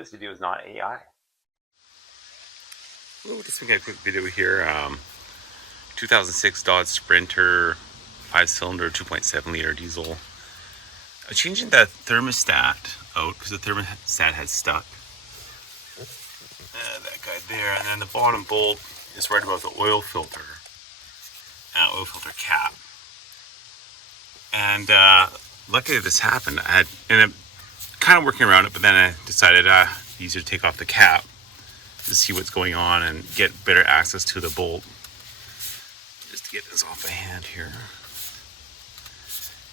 This video is not AI. We'll just make a quick video here. 2006 Dodge Sprinter, 5-cylinder, 2.7 liter diesel. Changing the thermostat out because the thermostat had stuck. That guy there, and then the bottom bolt is right above the oil filter cap. And luckily this happened. I ended up kind of working around it, but then I decided easier to take off the cap to see what's going on and get better access to the bolt. Just to get this off my hand here.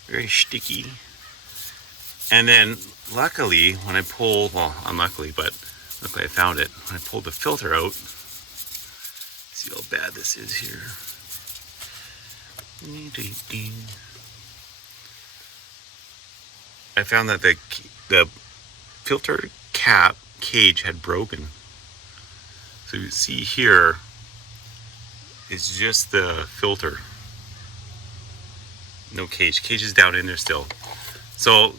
Very sticky. And then luckily when I pulled, well, unluckily, but luckily I found it. When I pulled the filter out, see how bad this is here. I found that the filter cap cage had broken. So you see here is just the filter. No cage. Cage is down in there still. So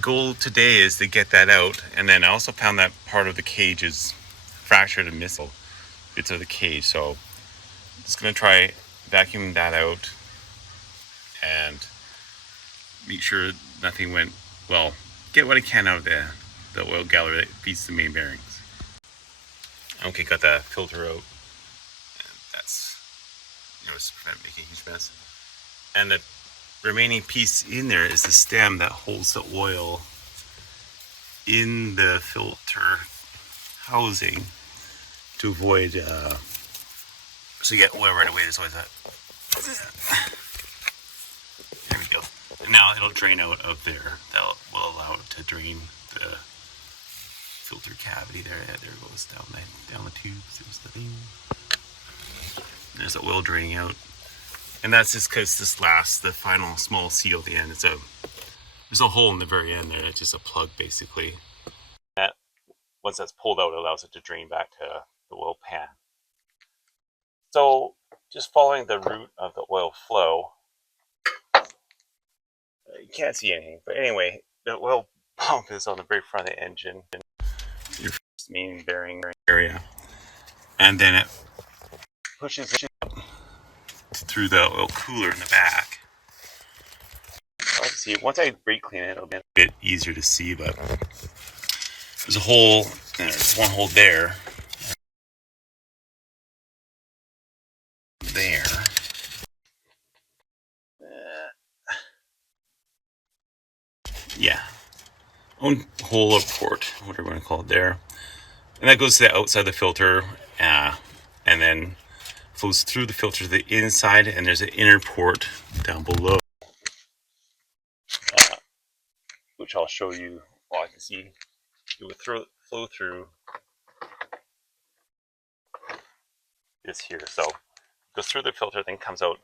goal today is to get that out. And then I also found that part of the cage is fractured and missing bits of the cage. So I'm just gonna try vacuuming that out and make sure nothing went, well, get what I can out of the oil gallery that feeds the main bearings. Okay, got the filter out. And that's, just prevent making a huge mess. And the remaining piece in there is the stem that holds the oil in the filter housing to avoid, so you get oil right away. There's always that. There we go. And now it'll drain out of there. That will allow it to drain the filter cavity there. Yeah, there it goes down the tubes. There's the thing. There's the oil draining out. And that's just because the final small seal at the end, there's a hole in the very end there. It's just a plug basically. That, once that's pulled out, it allows it to drain back to the oil pan. So just following the route of the oil flow, you can't see anything, but anyway, the oil pump is on the very front of the engine, your first main bearing area, and then it pushes through the oil cooler in the back. Let's see, once I brake clean it, it'll be a bit easier to see, but there's a hole, there's one hole there, yeah, one hole or port, whatever you want to call it there, and that goes to the outside of the filter, and then flows through the filter to the inside, and there's an inner port down below, which I'll show you. Well, I can see it would flow through this here. So it goes through the filter, then comes out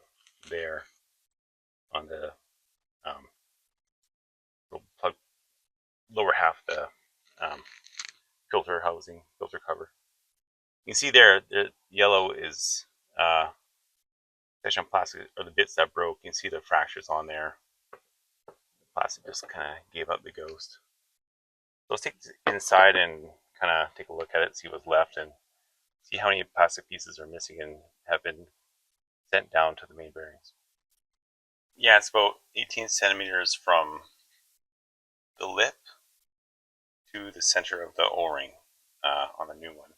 there on the plug, lower half of the filter housing, filter cover. You can see there, the yellow is section of plastic, or the bits that broke. You can see the fractures on there. The plastic just kind of gave up the ghost. So let's take it inside and kind of take a look at it, see what's left, and see how many plastic pieces are missing and have been sent down to the main bearings. Yeah, it's about 18 centimeters from the lip to the center of the O-ring on the new one.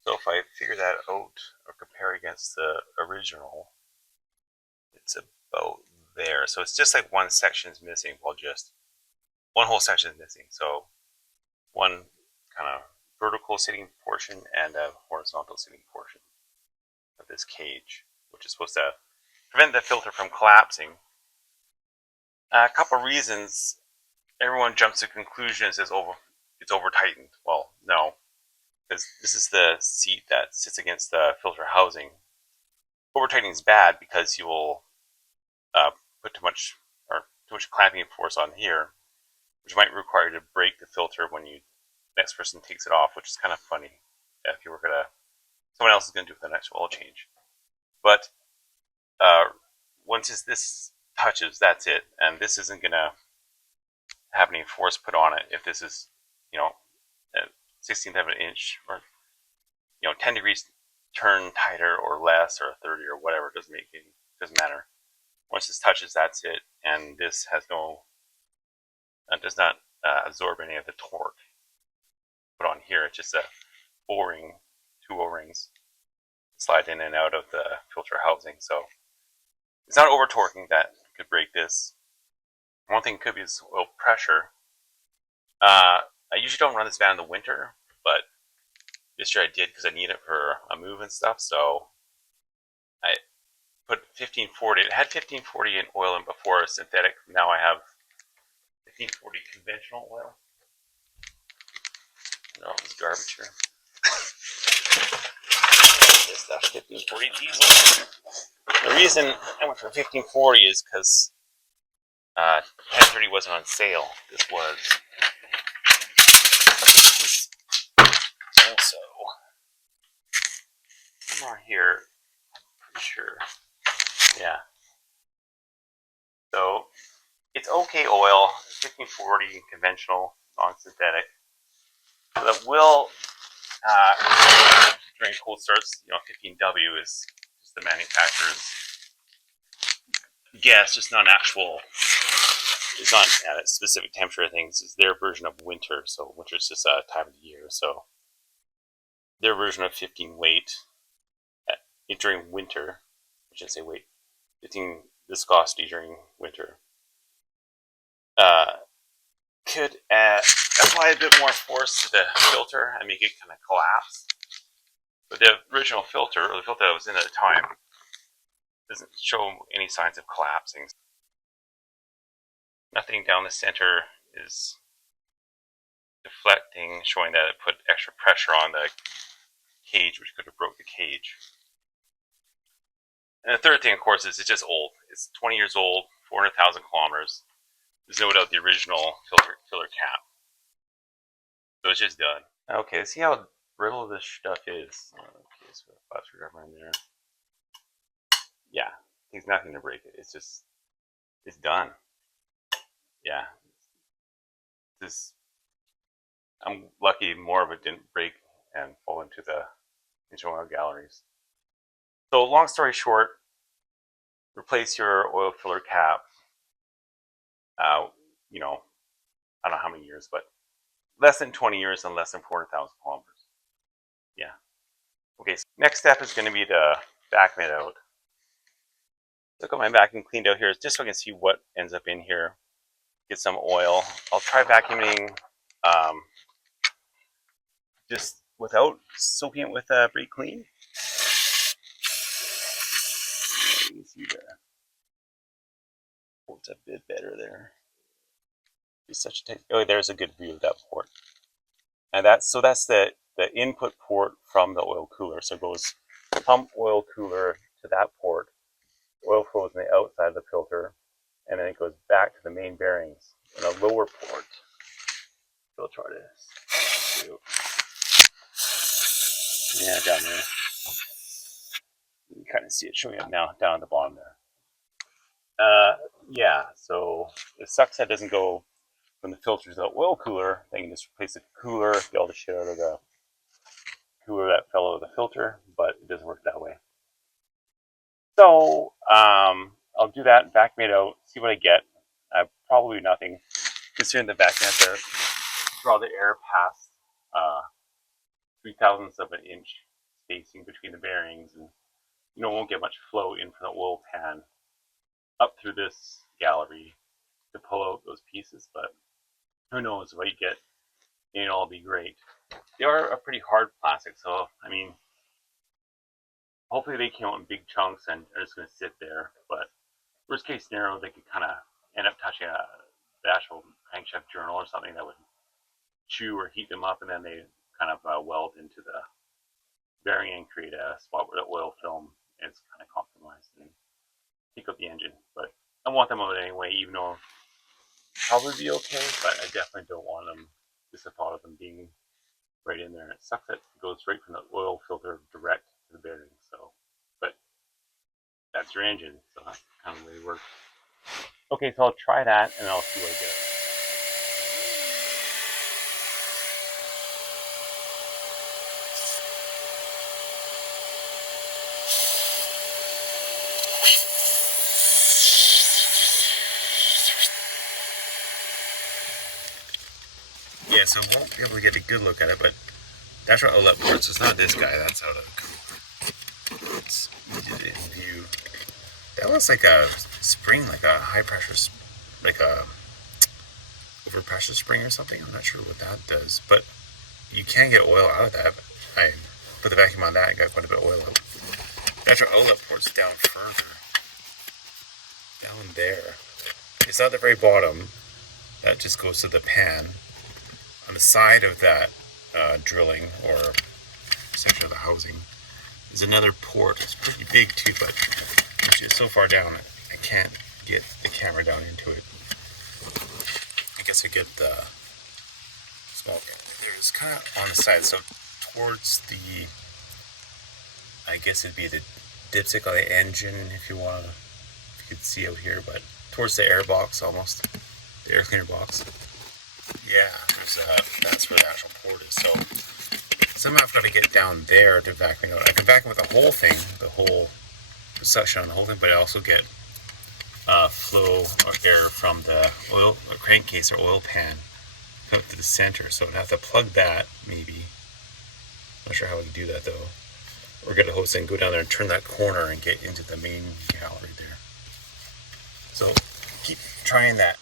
So if I figure that out or compare against the original, it's about there. So it's just like one section is missing, well, just one whole section is missing. So one kind of vertical sitting portion and a horizontal sitting portion of this cage, which is supposed to prevent the filter from collapsing. A couple reasons everyone jumps to conclusions is it's over tightened. Well, no, because this is the seat that sits against the filter housing. Over tightening is bad because you will put too much clamping force on here, which might require you to break the filter when next person takes it off, which is kind of funny if you were someone else is gonna do the next oil change. But once this touches, that's it, and this isn't gonna have any force put on it if this is, 16th of an inch, or 10 degrees turn tighter or less, or 30 or whatever, doesn't matter. Once this touches, that's it, and this has does not absorb any of the torque put on here. It's just a O-ring, 2 O-rings slide in and out of the filter housing, so it's not over torquing that could break this. One thing could be is oil pressure. I usually don't run this van in the winter, but this year I did because I need it for a move and stuff, so I put 1540. It had 1540 in oil in before synthetic. Now I have 1540 conventional oil. No, it's garbage here. This stuff, 1540 diesel. The reason I went for 1540 is because 1030 wasn't on sale. This was also somewhere here. I'm pretty sure. Yeah. So it's okay oil, 1540 conventional, non-synthetic. That will during cold starts, 15W is just the manufacturer's guess, just not actual. It's not at a specific temperature of things. It's their version of winter. So winter is just a time of the year. So their version of 15 weight during winter, I shouldn't say weight, 15 viscosity during winter, could apply a bit more force to the filter and make it kind of collapse. But the original filter, or the filter that was in at the time, doesn't show any signs of collapsing. Nothing down the center is deflecting, showing that it put extra pressure on the cage, which could have broke the cage. And the third thing, of course, is it's just old. It's 20 years old, 400,000 kilometers. There's no doubt the original filler cap. So it's just done. Okay, let's see how brittle this stuff is. Okay, so a flat screwdriver in there. Yeah, there's nothing to break it. It's done. Yeah. I'm lucky more of it didn't break and fall into the oil galleries. So long story short, replace your oil filler cap. I don't know how many years, but less than 20 years and less than 400,000 kilometers. Yeah. Okay, so next step is going to be to vacuum it out. Look at my vacuum cleaned out here, just so I can see what ends up in here. Get some oil. I'll try vacuuming just without soaking it with a brake clean. You can see the port's a bit better there. It's such a tight. Oh, there's a good view of that port. And that's the input port from the oil cooler. So it goes pump oil cooler to that port. Oil flows on the outside of the filter, and then it goes back to the main bearings in a lower port. So I'll try this. Yeah, down there. You can kind of see it showing up now down at the bottom there. Yeah, so it sucks that it doesn't go from the filter to the oil cooler. Then you can just replace the cooler, get all the shit out of the cooler that fell out of the filter, but it doesn't work that way. So I'll do that, vacuum it out, see what I get. Probably nothing, considering the vacuum has to draw the air past 0.003 of an inch spacing between the bearings, and won't get much flow in from the oil pan up through this gallery to pull out those pieces, but who knows what you get, and it'll all be great. They are a pretty hard plastic, so I mean, hopefully they came out in big chunks and are just going to sit there, but worst case scenario, they could kind of end up touching the actual crankshaft journal or something that would chew or heat them up, and then they kind of weld into the bearing and create a spot where the oil film is kind of compromised and take out the engine. But I want them out anyway, even though it'll probably be okay, but I definitely don't want them, just the thought of them being right in there. It sucks that it goes right from the oil filter direct to the bearing. So, but that's your engine, so that's kind of the way it works. Okay, so I'll try that and I'll see what I get. it, so we won't be able to get a good look at it, but that's our outlet port, so it's not this guy, that's out of cool. Let's get it in view. That looks like a spring, like a high pressure, like a overpressure spring or something. I'm not sure what that does, but you can get oil out of that. I put the vacuum on that and got quite a bit of oil out. That's our outlet ports down further. Down there. It's not the very bottom. That just goes to the pan. On the side of that drilling or section of the housing is another port. It's pretty big too, but it's just so far down I can't get the camera down into it. I guess I get the small. There's kind of on the side, so towards the, I guess it'd be the dipstick on the engine if you could see out here, but towards the air box almost, the air cleaner box. Yeah, that's where the actual port is. So somehow I've got to get down there to vacuum out. I can vacuum with the whole thing, the whole suction on the whole thing, but I also get flow or air from the oil or crankcase or oil pan out to the center. So I'd have to plug that maybe. Not sure how I can do that though. Or get a hose and go down there and turn that corner and get into the main gallery there. So keep trying that.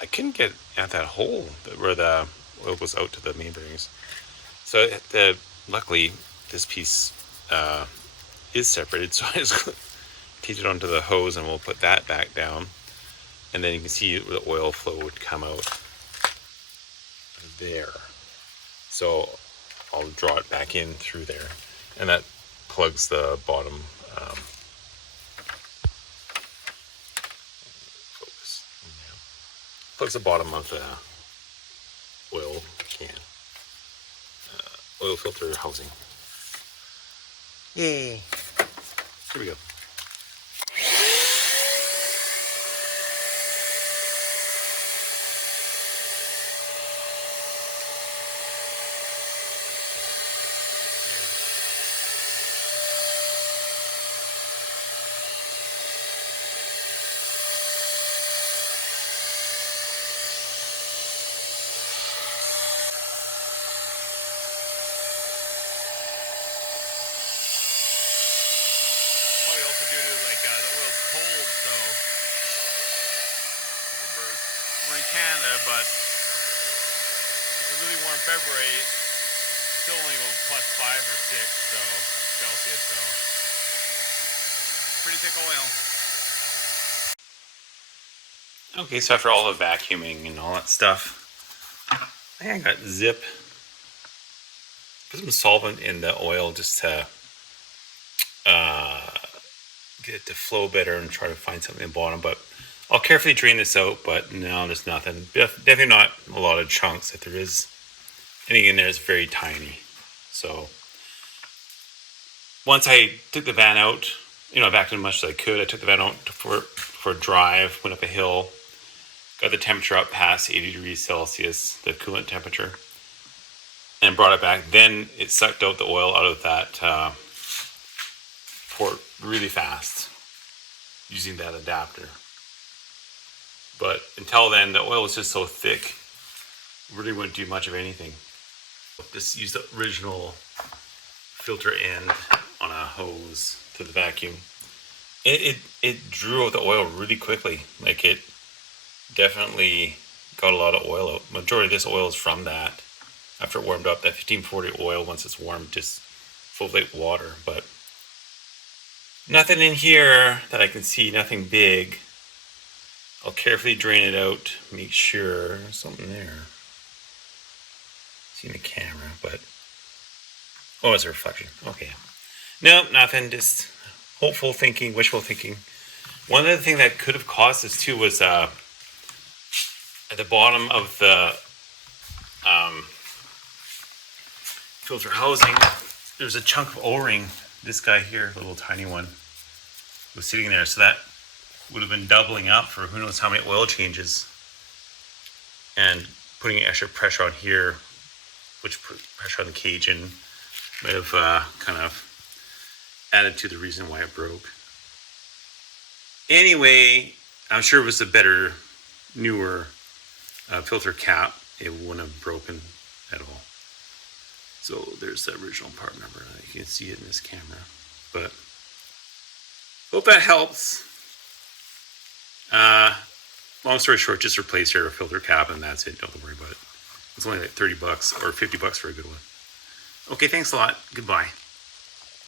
I couldn't get at that hole where the oil goes out to the main bearings. So luckily this piece is separated, so I just teach it onto the hose and we'll put that back down. And then you can see the oil flow would come out there. So I'll draw it back in through there. And that plugs the bottom plugs the bottom of the oil can, oil filter housing. Yay! Here we go. Probably also due to like the oil's cold, so we're in Canada, but it's a really warm February. It's still only about plus 5 or 6, so Celsius, so pretty thick oil. Okay, so after all the vacuuming and all that stuff, I think I got zip. Put some solvent in the oil just to get it to flow better and try to find something at the bottom. But I'll carefully drain this out, but no, there's nothing. Definitely not a lot of chunks. If there is anything in there, it's very tiny. So once I took the van out, I vacuumed as much as I could. I took the van out for a drive, went up a hill, got the temperature up past 80 degrees Celsius, the coolant temperature, and brought it back. Then it sucked out the oil out of that port really fast using that adapter. But until then, the oil was just so thick, really wouldn't do much of anything. Just use the original filter end on a hose to the vacuum. It drew out the oil really quickly. Like it definitely got a lot of oil out. Majority of this oil is from that. After it warmed up, that 1540 oil, once it's warm, just full of like water. But nothing in here that I can see, nothing big. I'll carefully drain it out, make sure there's something there. See in the camera, but oh, it's a reflection. Okay. Nope, nothing, just hopeful thinking, wishful thinking. One other thing that could have caused this too was at the bottom of the filter housing, there's a chunk of O-ring. This guy here, the little tiny one, was sitting there, so that would have been doubling up for who knows how many oil changes, and putting extra pressure on here, which put pressure on the cage and might have kind of added to the reason why it broke. Anyway, I'm sure it was a better, newer filter cap, it wouldn't have broken at all. So there's the original part number. You can see it in this camera. But hope that helps. Long story short, just replace your filter cap and that's it. Don't worry about it. It's only like $30 or $50 for a good one. Okay, thanks a lot. Goodbye.